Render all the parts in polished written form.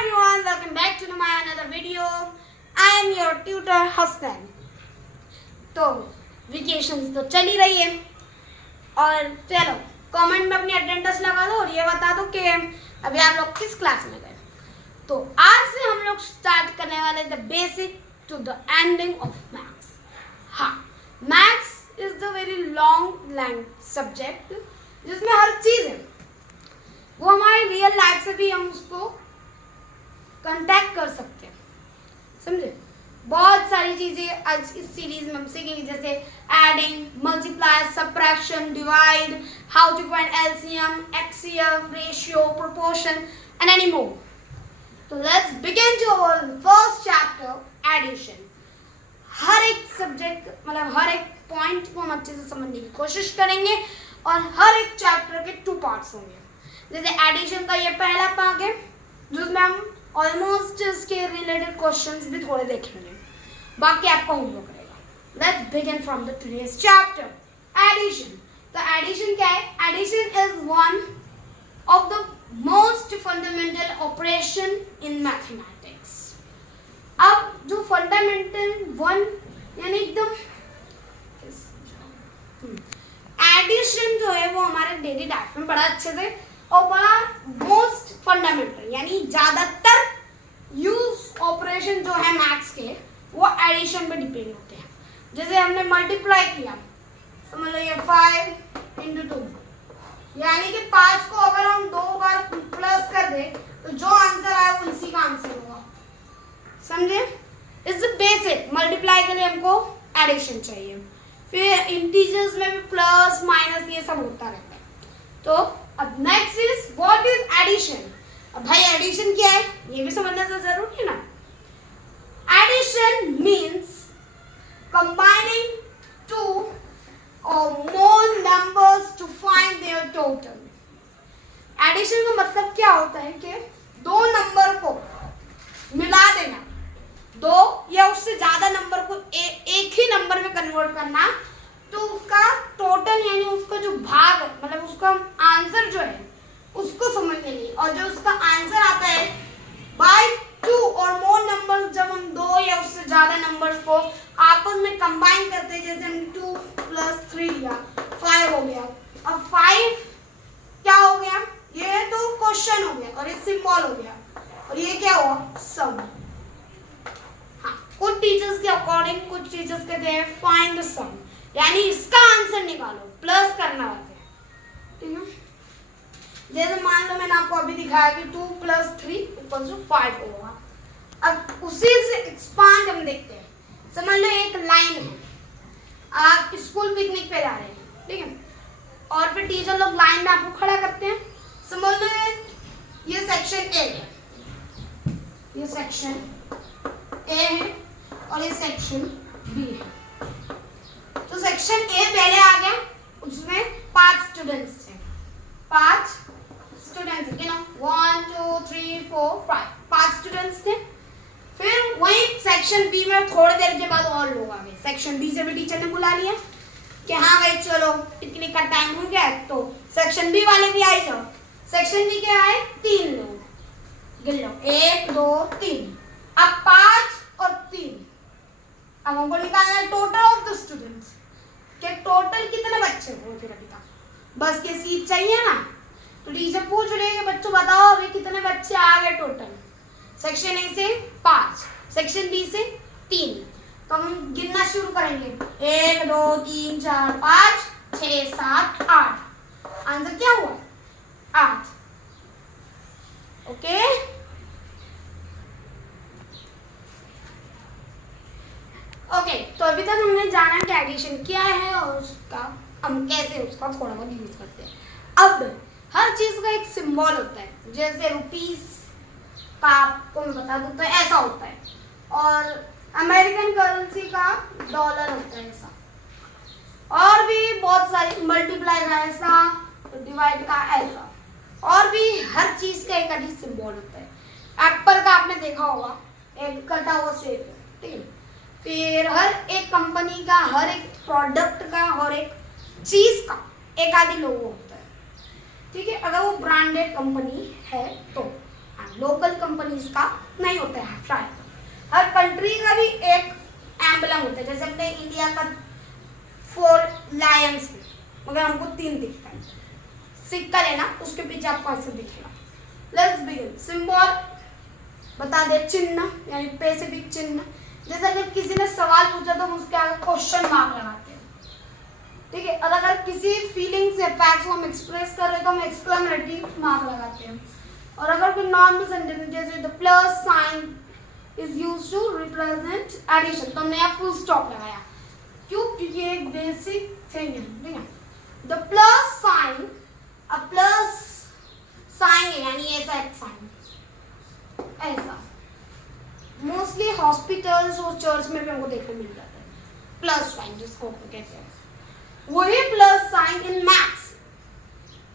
everyone, welcome back to my another video. I am your tutor Hassan. तो vacations तो चल ही रही है और चलो कमेंट में अपनी अटेंडेंस लगा दो और ये बता दो कि अभी आप लोग किस क्लास में गए। तो आज से हम लोग स्टार्ट करने वाले the basic to the ending of maths. हाँ, maths is the very long long subject जिसमें हर चीज़ है, वो हमारी रियल लाइफ से भी हम उसको कांटेक्ट कर सकते हैं, समझे। बहुत सारी चीज़ें आज इस सीरीज में हम सीखेंगे, जैसे adding, multiply, subtraction, divide, how to find LCM, HCF, ratio, proportion and any more. तो let's begin to our first chapter, addition. हर एक सब्जेक्ट मतलब हर एक पॉइंट को हम अच्छे से समझने की कोशिश करेंगे और हर एक चैप्टर के 2 पार्ट्स होंगे। जैसे एडिशन का ये पहला पार्ट है जिसमें हम ऑलमोस्ट इसके रिलेटेड क्वेश्चंस भी थोड़े देखेंगे, बाकी आपका होमवर्क रहेगा। Let's begin from the today's chapter, addition. तो एडिशन क्या है? Addition is one of the most fundamental operation in mathematics. अब जो फंडामेंटल वन यानी एकदम एडिशन जो है वो हमारे डेली लाइफ में बड़ा अच्छे से और बड़ा मोस्ट फंडामेंटल यानी ज़्यादातर यूज ऑपरेशन जो है मैथ्स के वो एडिशन पे डिपेंड होते हैं। जैसे हमने मल्टीप्लाई किया, समझ लो ये 5 × 2 यानी कि 5 को अगर हम 2 बार प्लस कर दें तो जो आंसर आए वो इसी का आंसर होगा, समझे। It's basic. मल्टीप्लाई के लिए हमको एडिशन चाहिए, फिर इंटीजर्स में भी प्लस माइनस ये सब होता रहता है। तो अब next is what is addition. अब भाई एडिशन क्या है ये भी समझना तो जरूरी है ना। Addition means combining 2 or more numbers to find their total। Addition का मतलब क्या होता है कि 2 नंबर को मिला देना, 2 या उससे ज्यादा नंबर को एक ही नंबर में कन्वर्ट करना, तो उसका टोटल यानी उसका जो भाग मतलब उसका आंसर जो है उसको समझने के लिए। और जो उसका आंसर आता है बाय 2 और मोर नंबर्स, जब हम 2 या उससे ज्यादा नंबर्स को आपस में कंबाइन करते हैं, जैसे हम 2 + 3 लिया 5 हो गया। अब 5 क्या हो गया? ये तो क्वेश्चन हो गया और ये सिंबल हो गया और ये क्या हुआ? सम। हाँ, कुछ टीचर्स के अकॉर्डिंग कुछ टीचर्स कहते हैं फाइंड द सम, यानी इसका आंसर निकालो, प्लस करना होता है, ठीक है। जैसे मान लो मैंने आपको अभी दिखाया कि 2 + 3 = 5 होगा। अब उसी से एक्सपांड हम देखते हैं। समझ लो एक लाइन है, आप स्कूल पिकनिक पे जा रहे हैं, ठीक है, और फिर टीचर लोग लाइन में आपको खड़ा करते हैं। समझ लो ये सेक्शन ए है, ये सेक्शन ए है और ये सेक्शन बी है। तो सेक्शन ए पहले आ गया, उसमें 5 स्टूडेंट्स थे, 5 स्टूडेंट्स थे ना, 1 2 3 4 5 स्टूडेंट्स थे। फिर वही सेक्शन बी में थोड़ी देर के बाद और लोग आ गए। सेक्शन बी से भी टीचर ने बुला लिया कि हाँ भाई चलो पिकनिक का टाइम हो गया, तो सेक्शन बी वाले भी आए जाओ। सेक्शन बी के आए 3 लोग, गिन लो 1 2 3। अब 5 और 3, अब हमको निकालना है टोटल ऑफ द स्टूडेंट्स कि टोटल कितने बच्चे हो फिर अभी तक। बस के सीट चाहिए ना, तो टीचर पूछ रही है कि बच्चों बताओ अभी कितने बच्चे आ गए टोटल। सेक्शन ए से 5, सेक्शन बी से 3। तो हम गिनना शुरू करेंगे 1 2 3 4 5 6 7 8। आंसर क्या हुआ? 8। Okay, okay. तो अभी तक हमने जाना कि एडिशन क्या है और उसका हम कैसे उसका थोड़ा बहुत यूज करते हैं। अब हर चीज का एक सिंबल होता है, जैसे रुपीस का आपको मैं बता दूं तो ऐसा होता है, और अमेरिकन करेंसी का डॉलर होता है ऐसा, और भी बहुत सारी, मल्टीप्लाई का ऐसा, डिवाइड का ऐसा, और भी हर चीज का एक अलग सिंबल होता है। एप्पल का आपने देखा होगा, एक कटा हुआ शेप है, ठीक है। फिर हर एक कंपनी का, हर एक प्रोडक्ट का, हर एक चीज का एक आदि लोगो होता है, ठीक है, अगर वो ब्रांडेड कंपनी है तो। हाँ, लोकल कंपनीज का नहीं होता है शायद। हर कंट्री का भी एक एम्बलम होता है, जैसे अपने इंडिया का 4 लायंस, मगर हमको 3 दिखता है। सिक्का लेना, उसके पीछे आपको ऐसे दिखेगा। Let's begin. सिंबल बता दे, चिन्ह यानी स्पेसिफिक चिन्ह। जैसे अगर किसी ने सवाल पूछा तो हम उसके आगे क्वेश्चन मार्क लगाते हैं, ठीक है। और अगर किसी फीलिंग्स या फैक्ट्स को हम एक्सप्रेस कर रहे हैं तो हम एक्सक्लेमेटरी मार्क लगाते हैं। और अगर कोई नॉर्मल सेंटेंस जैसे the plus sign is used to represent addition, तो हमने यहाँ फुल स्टॉप लगाया। क्यों? क्योंकि एक बेसिक थिंग है, ठीक है। The plus sign, a plus sign है यानी ऐसा एक साइन, ऐसा मोस्टली हॉस्पिटल्स और चर्च में भी हमको देखने मिल जाता है प्लस साइन, जिसको कहते हैं। वही plus sign in maths,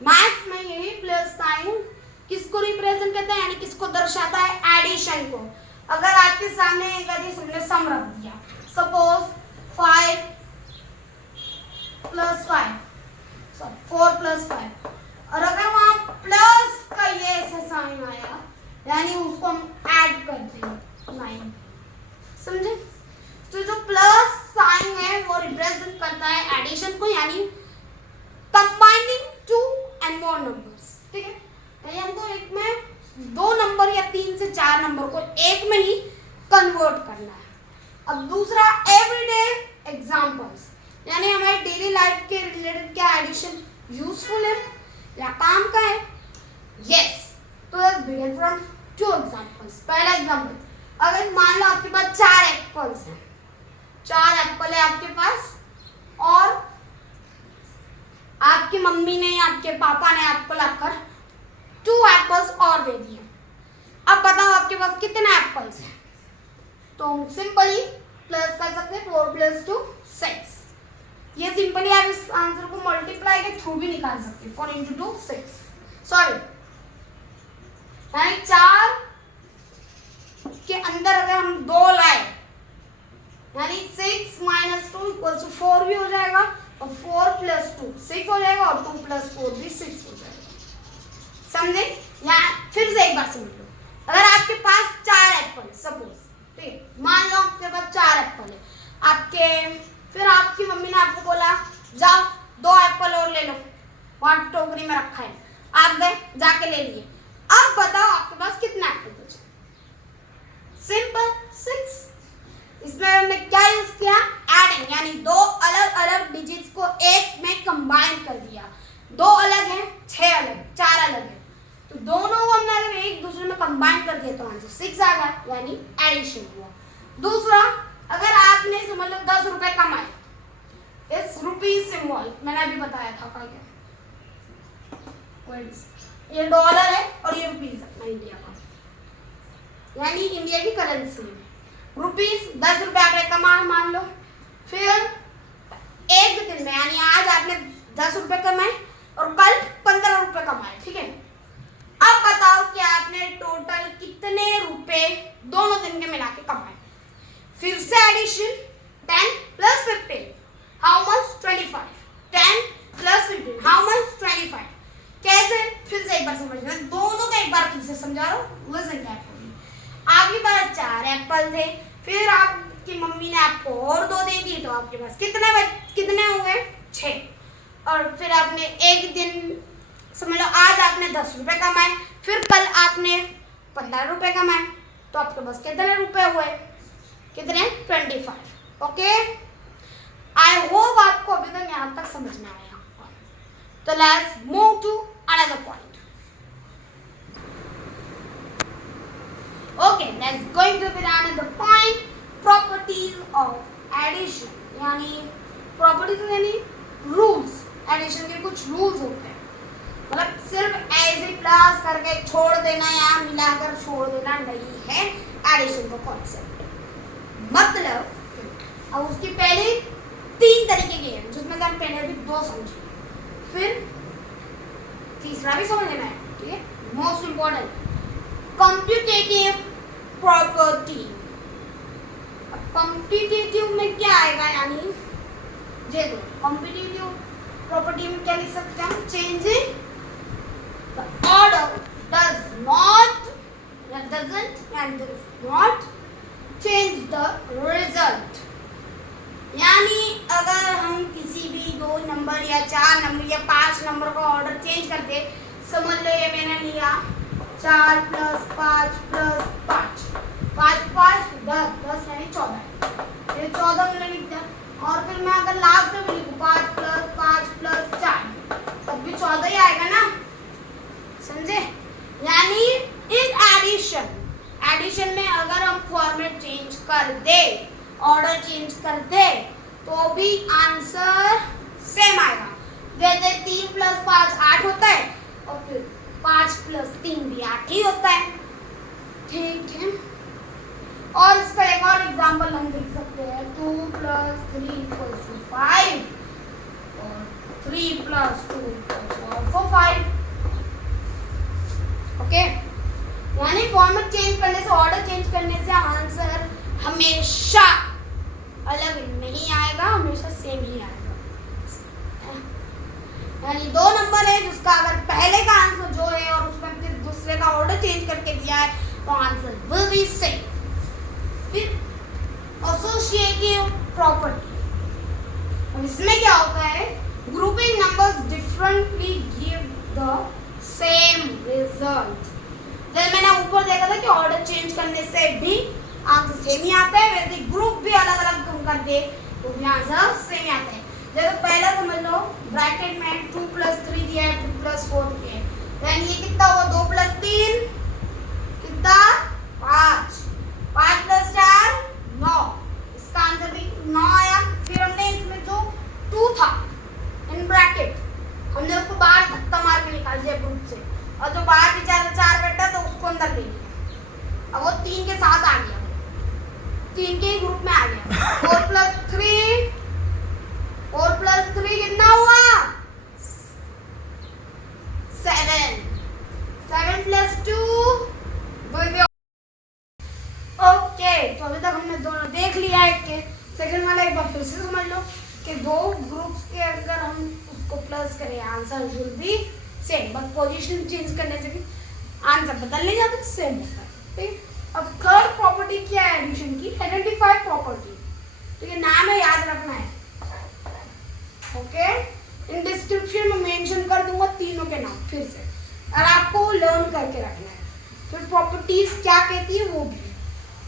maths में यही प्लस साइन किसको रिप्रेजेंट करता है यानी किसको दर्शाता है? एडिशन को। अगर आपके सामने एक हमने सम रख दिया, सपोज 5 + 5, सॉरी 4 + 5, और अगर वहां प्लस का ये ऐसा साइन आया यानी उसको हम ऐड करते हैं 9, समझे? तो जो प्लस साइन है वो रिप्रेजेंट करता है एडिशन को, यानी कंबाइनिंग 2 and more numbers, ठीक है। यानी हमको एक में 2 नंबर या 3 से 4 नंबर को एक में ही कन्वर्ट करना है। अब दूसरा, एवरीडे एग्जांपल्स, यानी हमारे डेली लाइफ के रिलेटेड क्या एडिशन यूजफुल है या काम का है? यस। तो लेट्स बिगिन फ्रॉम 2 एग्जांपल्स। पहला एग्जांपल, अगर मान लो आपके पास 4 एप्पल्स हैं, 4 एप्पल है आपके पास, और आपकी मम्मी ने या आपके पापा ने आपको लाकर 2 एप्पल्स और दे दिए। अब बताओ आपके पास कितने एप्पल्स हैं? तो सिंपली प्लस कर सकते हैं, 4 + 2 6। ये सिंपली आप इस आंसर को मल्टीप्लाई के थ्रू भी निकाल सकते हैं। 4 × 2 6, सॉरी यानी 4 के अंदर अगर हम 2 लाए यानी 6 - 2 = 4 भी हो जाएगा, और 4 + 2 6 हो जाएगा, और 2 + 4 भी 6 हो जाएगा। समझे? यहाँ फिर से एक बार समझ लो, अगर आपके पास 4 एप्पल सपोज, ठीक है, मान लो आपके पास 4 एप्पल है आपके, फिर आपकी मम्मी ने आपको बोला जाओ 2 एप्पल और ले लो, वहां टोकरी में रखा है, आप गए जाके ले लिए। अब बताओ आपके पास कितना एप्पल बचे? सिंपल 6। इसमें हमने क्या यूज किया? एडिंग, यानी 2 अलग अलग डिजिट्स को एक में कंबाइन कर दिया। 2 अलग है, 6 अलग, 4 अलग है, तो दोनों को हमने अगर एक दूसरे में कंबाइन कर दिया तो आंसर 6 आ गया, यानी एडिशन हुआ। दूसरा, अगर आपने समझ लो 10 रुपए कमाए, इस रुपीज सिंबल मैंने अभी बताया था क्या, ये डॉलर है और ये रुपीज है इंडिया का, यानी इंडिया की करेंसी है। रुपीज 10 रुपए आपने कमाए मान लो, फिर एक दिन में यानी आज आपने 10 रुपए कमाए और कल 15 रुपए कमाए, ठीक है। अब बताओ कि आपने टोटल कितने रुपए दोनों दिन के मिला के कमाए? फिर से addition, 10 + 15 how much? 25। 10 + 15 how much? 25। कैसे? फिर से एक बार समझना, दोनों का एक बार फिर से समझा रहा हूँ, लिसन केयरफुली। आपके पास 4 एप्पल थे, फिर आपकी मम्मी ने आपको और 2 दे दिए, तो आपके पास कितने हो गए? 6। और फिर आपने एक दिन समझ लो आज आपने 10 रुपए कमाए, फिर कल आपने 15 रुपए कमाए, तो आपके पास कितने रुपए हुए? कितने? 25। ओके, आई होप आपको अभी तक यहाँ तक समझ में आया। तो let's move to another point. Okay, let's going to another point, properties of addition, यानी प्रॉपर्टीज यानी रूल्स। एडिशन के कुछ रूल्स होते हैं, मतलब सिर्फ ऐसे प्लस करके छोड़ देना या मिलाकर छोड़ देना नहीं है एडिशन का कॉन्सेप्ट। मतलब अब उसकी पहले 3 तरीके के हैं, जिसमें से हम पहले अभी 2 समझे, फिर तीसरा भी समझ लेना है, ठीक है। Most important, competitive property. Competitive में क्या आएगा, यानी देखो कॉम्पिटिटिव प्रॉपर्टी में क्या लिख सकते हैं हम? Changing the order does not that doesn't and does not change the result. यानी अगर हम किसी भी 2 नंबर या 4 नंबर या 5 नंबर का ऑर्डर चेंज करते, समझ लो ये मैंने लिया 4 + 5 + 5, 5 5 10 10 यानी 14, ये 14 मैंने लिख दिया। और फिर मैं अगर लास्ट में भी लिखूं 5 + 5 + 4 तब भी 14 ही आएगा ना, समझे? यानी इन एडिशन में अगर हम फॉर्मेट चेंज कर दे, ऑर्डर चेंज कर दे, तो भी आंसर सेम आएगा। जैसे 3 + 5 8 होता है और फिर 5 + 3 भी 8 ही होता है, ठीक है। और इसका एक और एग्जांपल हम देख सकते हैं, 2 + 3 = 5 और 3 + 2 = 5। ओके, यानी फॉर्मेट चेंज करने से, ऑर्डर चेंज करने से आंसर हमेशा अलग नहीं आएगा, हमेशा सेम ही आएगा। यानी 2 नंबर है जिसका अगर पहले का आंसर जो है और उसमें फिर दूसरे का ऑर्डर चेंज करके दिया है तो आंसर विल बी सेम। फिर एसोसिएटिव प्रॉपर्टी, इसमें क्या होता है, grouping numbers differently give the same result. जैसे मैंने ऊपर देखा था कि ऑर्डर चेंज करने से भी आंसर सेम ही आता है, वैसे ग्रुप भी अलग अलग तुम कर दे तो भी आंसर सेम ही आता है। जैसे पहला समझ लो, ब्रैकेट में 2 + 3 दिया है, 2 + 4 दिया है, यानी ये कितना हुआ, 2 + 3 कितना 5, 5 + 4 9, इसका आंसर भी 9 आया। फिर हमने इसमें जो 2 था इन ब्रैकेट, हमने उसको बाहर धक्का मार के निकाल दिया ग्रुप से, और जो बाहर बेचारा 4 बैठा तो उसको अंदर ले लिया, अब वो 3 के साथ आ गया, 3 के ग्रुप में आ गया। 4 + 3 कितना हुआ, 7, 7 + 2 ओके। तो अभी तक हमने दोनों देख लिया है कि सेकंड वाला एक बार फिर से समझ लो कि 2 ग्रुप्स के अगर हम उसको प्लस करें आंसर विल बी सेम, बस पोजीशन चेंज करने से भी आंसर बदल नहीं जाता, सेम होता है, ठीक। अब थर्ड प्रॉपर्टी क्या है एडिशन की, आइडेंटिफाई प्रॉपर्टी, तो ये नाम है, याद रखना है, ओके। इन डिस्क्रिप्शन में मेंशन कर दूंगा तीनों के नाम फिर से, और आपको लर्न करके रखना है। फिर प्रॉपर्टीज क्या कहती है वो भी,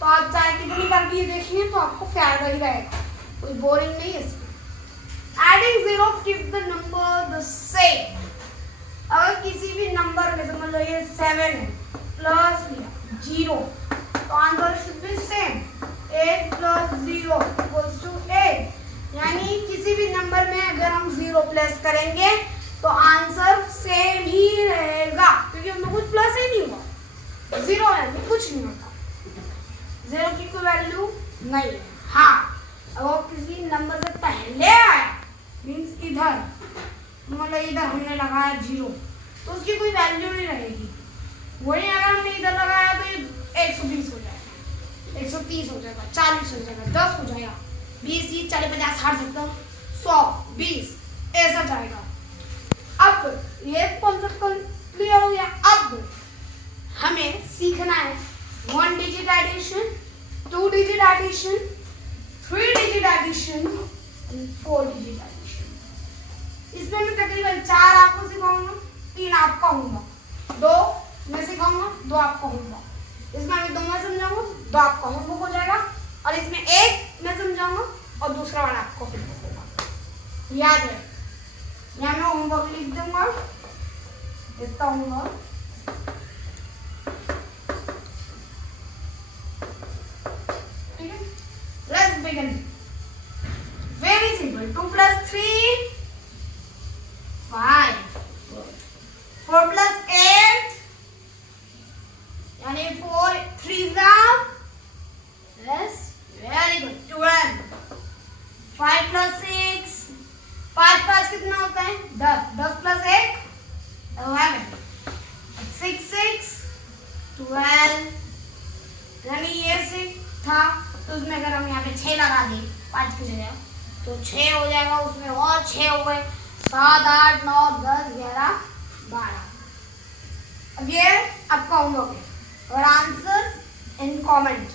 तो आप चाहे कितनी बार भी देखिए तो आपको फायदा ही रहेगा, कोई बोरिंग नहीं है इसमें। Adding zero keep the number the same, अगर किसी भी नंबर में समझ लो ये 7 है, प्लस लिया 0 तो आंसर शुड बी सेम, 8 + 0 = 8। यानी किसी भी नंबर में अगर हम 0 प्लस करेंगे तो आंसर सेम ही रहेगा, क्योंकि उनमें कुछ प्लस ही नहीं हुआ, 0 है कुछ नहीं होता, 0 की कोई वैल्यू नहीं है। हाँ, अगर किसी नंबर से पहले आया मीन्स इधर, मतलब इधर हमने लगाया 0 तो उसकी कोई वैल्यू नहीं रहेगी, वही अगर हमने इधर लगाया तो ये 120 हो जाएगा, 130 हो जाएगा, 40 हो जाएगा, 10 हो जाएगा, 20 30 40 50 60 70 100 20 ऐसा जाएगा। अब ये कॉन्सेप्ट क्लियर हो गया। अब हमें सीखना है 1 digit addition, 2 digit addition, 3 digit addition, 4 digit addition. इसमें मैं तकरीबन 4 आपको सिखाऊंगा, 3 आप कहूंगा, 2 मैं सिखाऊंगा, 2 आप कहूंगा। इसमें मैं 2 मैं समझाऊंगा, 2 आपका होमवर्क हो जाएगा, और इसमें 1 मैं समझाऊंगा और दूसरा वाला आपको होमवर्क होगा। याद है, यहाँ मैं होमवर्क लिख दूंगा, इतना होमवर्क, ठीक है। Let's begin. वेरी सिंपल, 2 + 3 5, 4 + 8 यानी 4 3 yes, very good, 12, 5 + 6 5 5 कितना होता है 10, 10 + 1 11, 6 6 12, यानी ये 6 था तो उसमें अगर हम यहाँ पे 6 लगा दें 5 की जगह तो 6 हो जाएगा, उसमें और 6 हो गए, 7 8 9 10 11 12। अब ये आपका होमवर्क है, और आंसर इन कमेंट।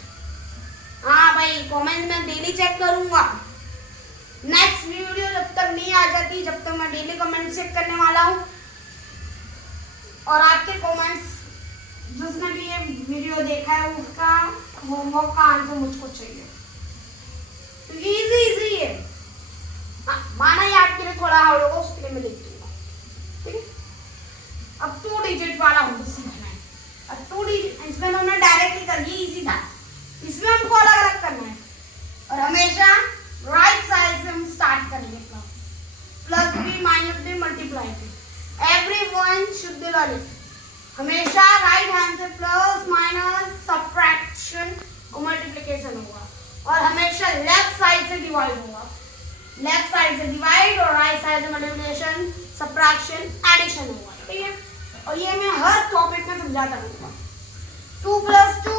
हाँ भाई, कमेंट में डेली चेक करूंगा। नेक्स्ट वीडियो जब तक नहीं आ जाती, जब तक मैं डेली कमेंट चेक करने वाला हूँ। और आपके कमेंट्स, जिसने भी ये वीडियो देखा है उसका होमवर्क का आंसर मुझको चाहिए। तो इजी है। माना याद के लिए थोड़ा हार्ड होगा, उसके लिए मैं देख दूंगा। ठीक है, अब 2 डिजिट वाला हमको सीखना है। अब 2 डिजिट इसमें हमने डायरेक्टली कर ली, इजी था। इसमें हमको अलग अलग करना है और हमेशा राइट साइड से हम स्टार्ट करेंगे। Plus B minus B multiply B, everyone should learn it. हमेशा राइट हैंड से प्लस माइनस सब्ट्रैक्शन और मल्टीप्लिकेशन होगा और हमेशा लेफ्ट साइड से डिवाइड होगा। लेफ्ट साइड से डिवाइड और राइट साइड से मल्टीप्लिकेशन, सब्ट्रैक्शन, एडिशन होगा। ठीक है, और ये मैं हर टॉपिक में समझाता रहूंगा। 2 + 2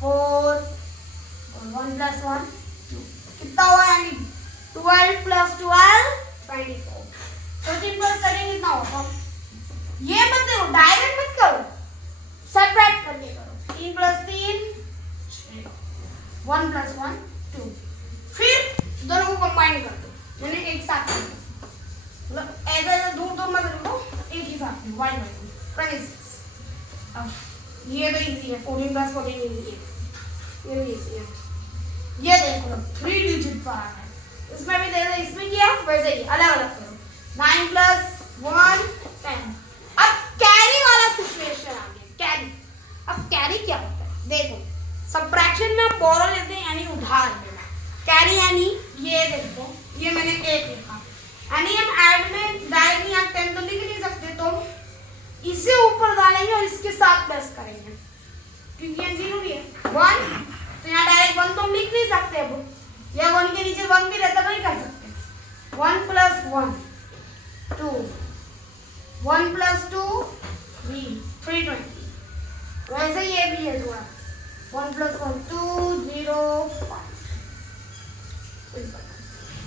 4 और 1 + 1 2 कितना हुआ? यानी 12 + 12 24। 13 + 13 कितना होगा? ये मत करो, डायरेक्ट मत करो, सब्ट्रैक्ट करके करो। 3 + 3 6, 1 + 1 2। फिर दोनों को कंबाइन कर दो, मैंने एक साथ कर दो। मतलब ऐसे दूर दूर मत रखो, एक ही साथ में 1 / 2 26। अब ये तो इजी है, 14 + 14 इजी है, ये भी इजी है। ये देखो 3 डिजिट पार्ट है, इसमें भी देखो, इसमें किया वैसे ही अलग अलग करो। 9 + 1 10। अब कैरी वाला सिचुएशन आ गया। कैरी, अब कैरी क्या होता है? देखो, सब्ट्रैक्शन में बोरो लेते हैं यानी उधार लेना। कैरी यानी ये देखो, ये मैंने 1 लिखा, यानी हम ऐड में डायरेक्टली यहाँ 10 तो लिख नहीं सकते, तो इसे ऊपर डालेंगे और इसके साथ प्लस करेंगे क्योंकि ये 0 भी है। 1 तो यहाँ डायरेक्ट 1 तो हम लिख नहीं सकते, अब या 1 के नीचे 1 भी रहता तो नहीं कर सकते। 1 + 1 2, 1 + 2 3 320। वैसे ये भी है थोड़ा, 1 + 1 2 0 5।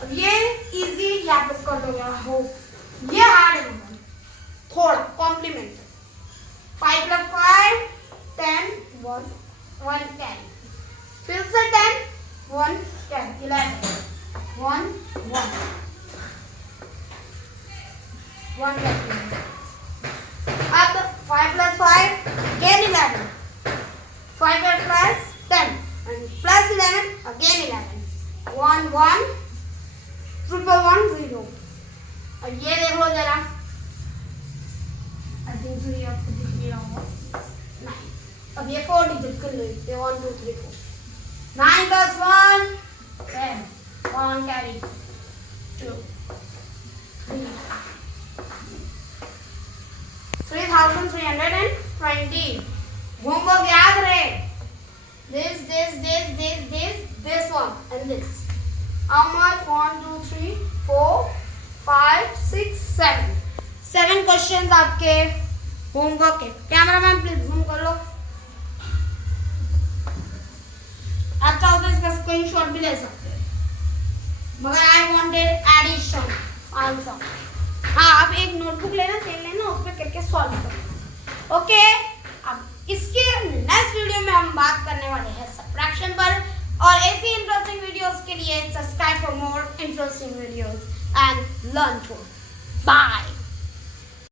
अब ये इजी याद कर दोगे हो, ये हार्ड है थोड़ा, कॉम्प्लीमेंट। 5 + 5 10 1 1 कैरी, फिर से 10 1 कैरी, 11 1 1 1 कैरी। अब 5 + 5 again 11, 5 + 5 10 and plus 11 again 11 1 1 1 1 0। अब ये देख लो जरा, आई थिंक तो ये आपको दिख नहीं रहा होगा। 9। अब ये 4 डिजिट कर लेते हैं, 1 2 3 4। 9 + 1 10 1 कैरी 2 3 3320। होमवर्क याद रहे, this one and this. How much? 1 2 3 4 5 6 7 questions आपके होमवर्क के। कैमरामैन प्लीज जूम कर लो। आप चाहो तो इसका स्क्रीनशॉट भी ले सकते हैं, मगर आई वांटेड एडिशन आंसर। हाँ, आप एक नोटबुक लेना, पेन लेना, उस पर करके सॉल्व करना। ओके, अब इसके नेक्स्ट वीडियो में हम बात करने वाले हैं सब्ट्रैक्शन पर। और ऐसी इंटरेस्टिंग वीडियोस के लिए subscribe for more interesting videos and learn for. Bye.